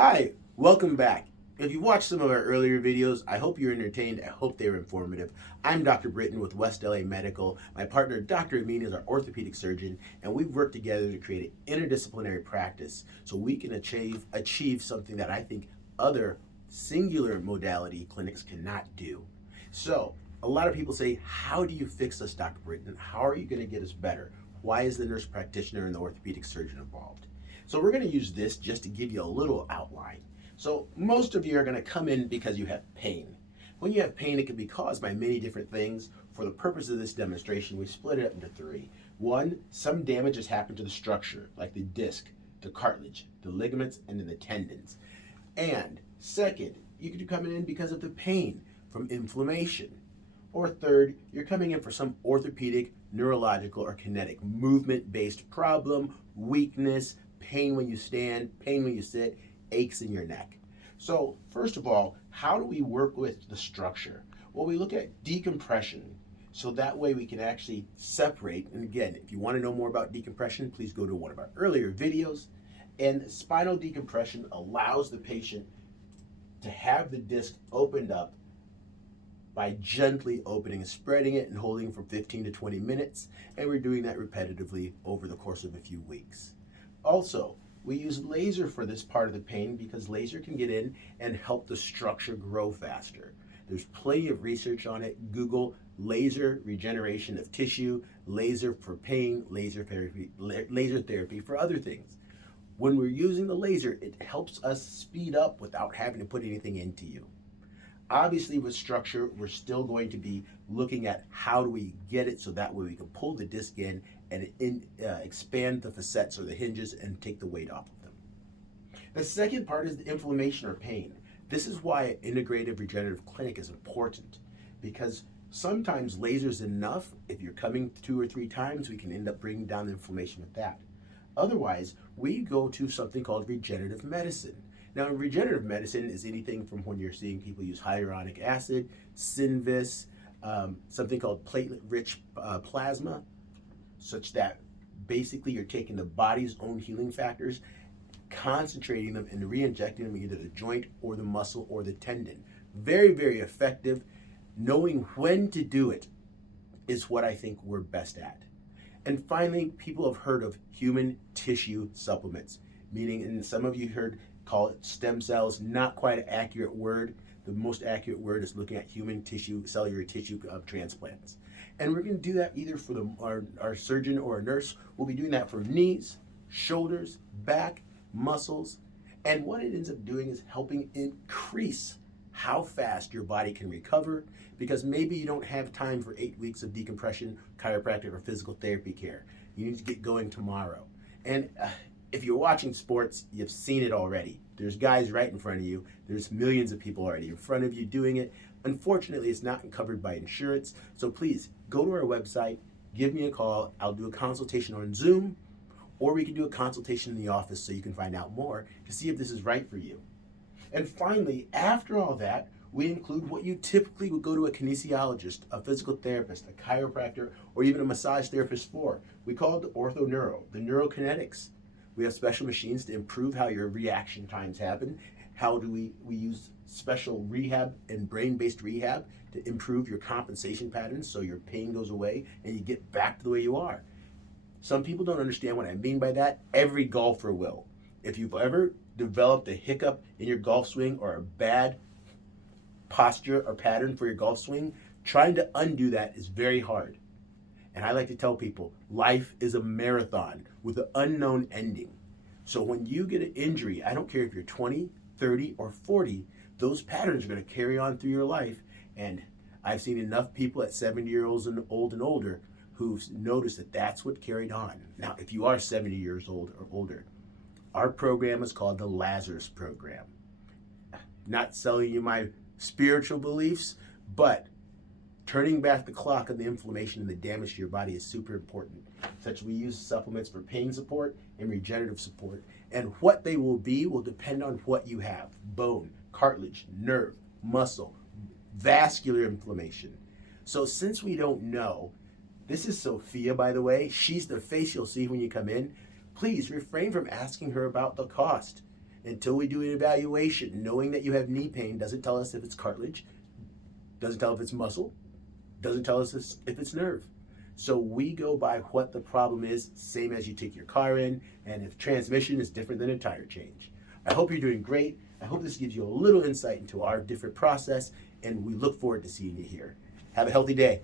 Hi, welcome back. If you watched some of our earlier videos, I hope you're entertained. I hope they were informative. I'm Dr. Britton with West LA Medical. My partner, Dr. Amin, is our orthopedic surgeon, and we've worked together to create an interdisciplinary practice so we can achieve something that I think other singular modality clinics cannot do. So, a lot of people say, how do you fix us, Dr. Britton? How are you going to get us better? Why is the nurse practitioner and the orthopedic surgeon involved? So we're going to use this just to give you a little outline. So most of you are going to come in because you have pain. When you have pain, it can be caused by many different things. For the purpose of this demonstration, we split it up into three. One, some damage has happened to the structure, like the disc, the cartilage, the ligaments, and then the tendons. And second, you could be coming in because of the pain from inflammation. Or third, you're coming in for some orthopedic, neurological, or kinetic movement-based problem, weakness, pain when you stand, pain when you sit, aches in your neck. So first of all, how do we work with the structure? Well, we look at decompression. So that way we can actually separate. And again, if you want to know more about decompression, please go to one of our earlier videos. And spinal decompression allows the patient to have the disc opened up by gently opening and spreading it and holding for 15 to 20 minutes. And we're doing that repetitively over the course of a few weeks. Also, we use laser for this part of the pain because laser can get in and help the structure grow faster. There's plenty of research on it. Google laser regeneration of tissue, laser for pain, laser therapy for other things. When we're using the laser, it helps us speed up without having to put anything into you. Obviously, with structure, we're still going to be looking at how do we get it so that way we can pull the disc in and expand the facets or the hinges and take the weight off of them. The second part is the inflammation or pain. This is why an integrative regenerative clinic is important, because sometimes laser is enough. If you're coming 2 or 3 times, we can end up bringing down the inflammation with that. Otherwise, we go to something called regenerative medicine. Now, regenerative medicine is anything from when you're seeing people use hyaluronic acid, Synvis, something called platelet-rich plasma, such that basically you're taking the body's own healing factors, concentrating them and re-injecting them either the joint or the muscle or the tendon. Very, very effective. Knowing when to do it is what I think we're best at. And finally, people have heard of human tissue supplements, meaning, and some of you call it stem cells, not quite an accurate word. The most accurate word is looking at human tissue, cellular tissue transplants. And we're going to do that either for our surgeon or a nurse. We'll be doing that for knees, shoulders, back, muscles. And what it ends up doing is helping increase how fast your body can recover, because maybe you don't have time for 8 weeks of decompression, chiropractic, or physical therapy care. You need to get going tomorrow. And if you're watching sports, you've seen it already. There's guys right in front of you. There's millions of people already in front of you doing it. Unfortunately, it's not covered by insurance. So please go to our website, give me a call. I'll do a consultation on Zoom, or we can do a consultation in the office so you can find out more to see if this is right for you. And finally, after all that, we include what you typically would go to a kinesiologist, a physical therapist, a chiropractor, or even a massage therapist for. We call it the ortho-neuro, the Neuro-Kinetics. We have special machines to improve how your reaction times happen. How do we use special rehab and brain-based rehab to improve your compensation patterns so your pain goes away and you get back to the way you are. Some people don't understand what I mean by that. Every golfer will. If you've ever developed a hiccup in your golf swing or a bad posture or pattern for your golf swing, trying to undo that is very hard. And I like to tell people, life is a marathon with an unknown ending. So when you get an injury, I don't care if you're 20, 30, or 40, those patterns are going to carry on through your life. And I've seen enough people at 70 years old and older who've noticed that that's what carried on. Now, if you are 70 years old or older, our program is called the Lazarus Program. Not selling you my spiritual beliefs, but turning back the clock on the inflammation and the damage to your body is super important. Such we use supplements for pain support and regenerative support. And what they will be will depend on what you have. Bone, cartilage, nerve, muscle, vascular inflammation. So since we don't know, this is Sophia, by the way. She's the face you'll see when you come in. Please refrain from asking her about the cost. Until we do an evaluation, knowing that you have knee pain doesn't tell us if it's cartilage, doesn't tell if it's muscle, doesn't tell us if it's nerve. So we go by what the problem is, same as you take your car in, and if transmission is different than a tire change. I hope you're doing great. I hope this gives you a little insight into our different process, and we look forward to seeing you here. Have a healthy day.